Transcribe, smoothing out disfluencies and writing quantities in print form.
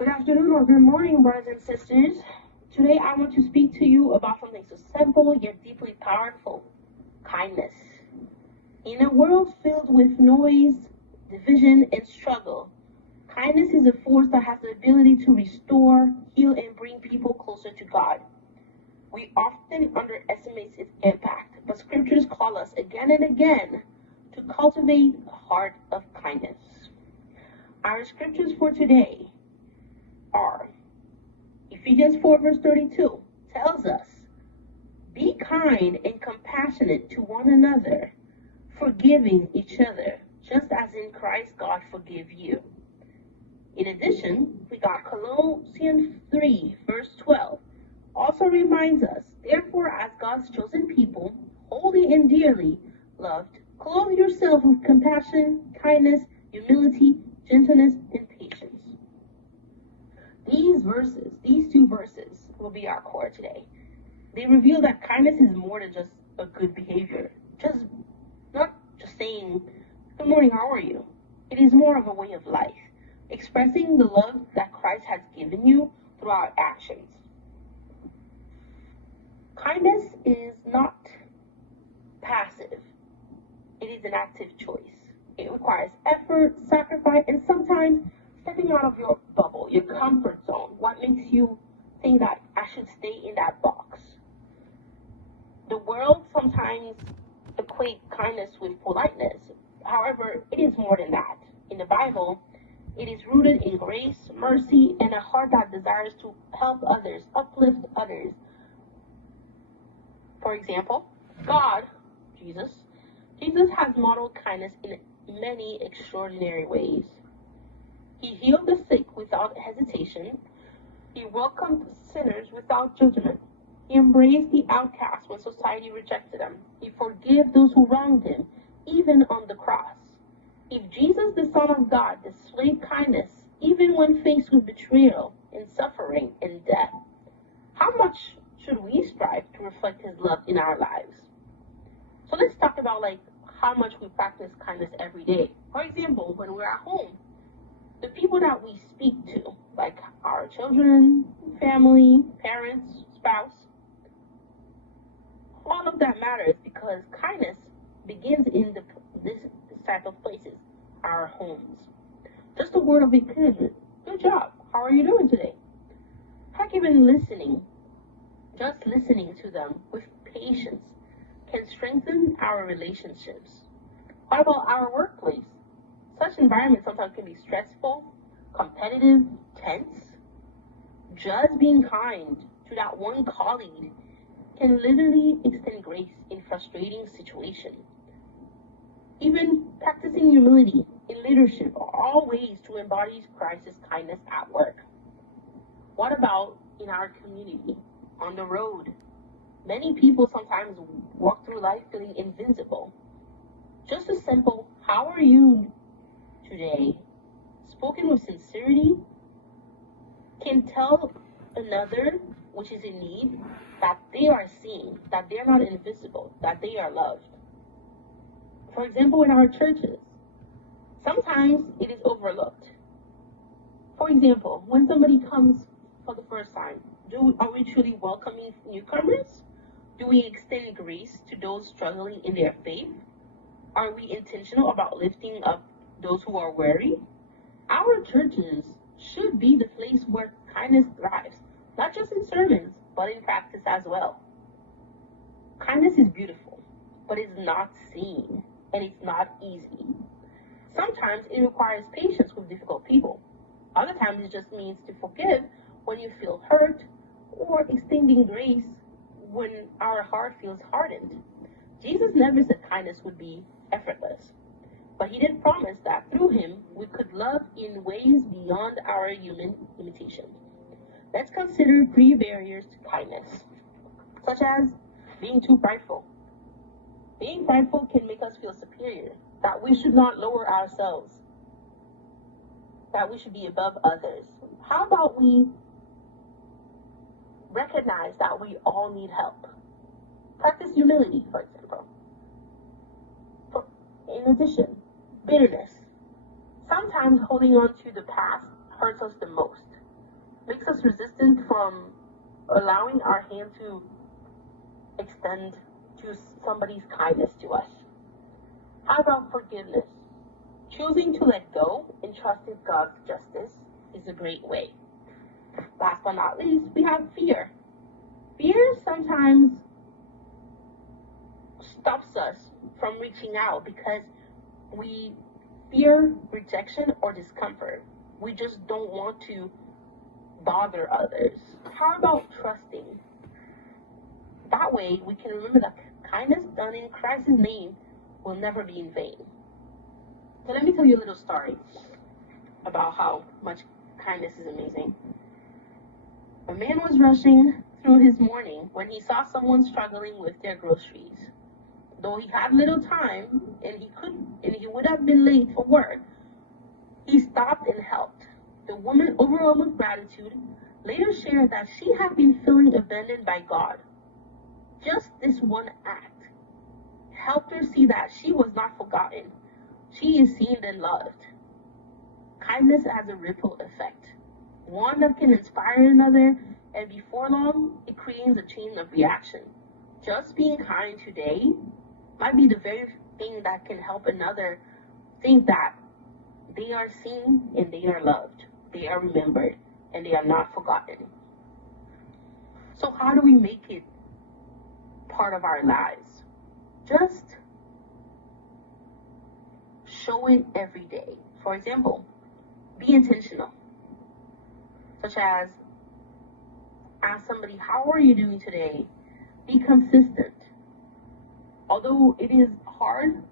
Good afternoon or good morning, brothers and sisters. Today I want to speak to you about something so simple yet deeply powerful: kindness. In a world filled with noise, division, and struggle, kindness is a force that has the ability to restore, heal, and bring people closer to God. We often underestimate its impact, but scriptures call us again and again to cultivate a heart of kindness. Our scriptures for today are Ephesians 4 verse 32 tells us, "Be kind and compassionate to one another, forgiving each other, just as in Christ God forgave you." In addition, we got Colossians 3 verse 12 also reminds us, "Therefore, as God's chosen people, holy and dearly loved, clothe yourself with compassion, kindness, humility, gentleness, and patience." These two verses, will be our core today. They reveal that kindness is more than just a good behavior, not just saying, "Good morning, how are you?" It is more of a way of life, expressing the love that Christ has given you through our actions. Kindness is not passive. It is an active choice. It requires effort, sacrifice, and sometimes stepping out of your bubble, your comfort zone. What makes you think that I should stay in that box? The world sometimes equates kindness with politeness. However, it is more than that. In the Bible, it is rooted in grace, mercy, and a heart that desires to help others, uplift others. For example, Jesus has modeled kindness in many extraordinary ways. He healed the sick without hesitation. He welcomed sinners without judgment. He embraced the outcast when society rejected him. He forgave those who wronged him, even on the cross. If Jesus, the Son of God, displayed kindness even when faced with betrayal and suffering and death, how much should we strive to reflect his love in our lives? So let's talk about how much we practice kindness every day. For example, when we're at home, the people that we speak to, like our children, family, parents, spouse, all of that matters because kindness begins in this type of places, our homes. Just a word of encouragement. "Good job. How are you doing today?" Heck, even just listening to them with patience can strengthen our relationships. What about our workplace? Such environments sometimes can be stressful, competitive, tense. Just being kind to that one colleague can literally extend grace in frustrating situations. Even practicing humility in leadership are all ways to embody Christ's kindness at work. What about in our community, on the road? Many people sometimes walk through life feeling invincible. Just a simple, "How are you today?" spoken with sincerity can tell another which is in need that they are seen, that they're not invisible, that they are loved. For example, in our churches, sometimes it is overlooked. For example, when somebody comes for the first time, are we truly welcoming newcomers? Do we extend grace to those struggling in their faith? Are we intentional about lifting up those who are weary? Our churches should be the place where kindness thrives, not just in sermons, but in practice as well. Kindness is beautiful, but it's not seen, and it's not easy. Sometimes it requires patience with difficult people. Other times it just means to forgive when you feel hurt, or extending grace when our heart feels hardened. Jesus never said kindness would be effortless, but he did promise that through him we could love in ways beyond our human limitations. Let's consider 3 barriers to kindness, such as being too prideful. Being prideful can make us feel superior, that we should not lower ourselves, that we should be above others. How about we recognize that we all need help? Practice humility, for example. In addition, bitterness. Sometimes holding on to the past hurts us the most. makes us resistant from allowing our hand to extend to somebody's kindness to us. How about forgiveness? Choosing to let go and trusting God's justice is a great way. Last but not least, we have fear. Fear sometimes stops us from reaching out because we fear rejection or discomfort. We just don't want to bother others. How about trusting? That way, we can remember that kindness done in Christ's name will never be in vain. So let me tell you a little story about how much kindness is amazing. A man was rushing through his morning when he saw someone struggling with their groceries. Though he had little time and he would have been late for work, he stopped and helped. The woman, overwhelmed with gratitude, later shared that she had been feeling abandoned by God. Just this one act helped her see that she was not forgotten. She is seen and loved. Kindness has a ripple effect, one that can inspire another, and before long, it creates a chain of reaction. Just being kind today might be the very thing that can help another think that they are seen and they are loved, they are remembered, and they are not forgotten. So how do we make it part of our lives? Just show it every day. For example, be intentional, such as ask somebody, how are you doing today? Be consistent. Although it is hard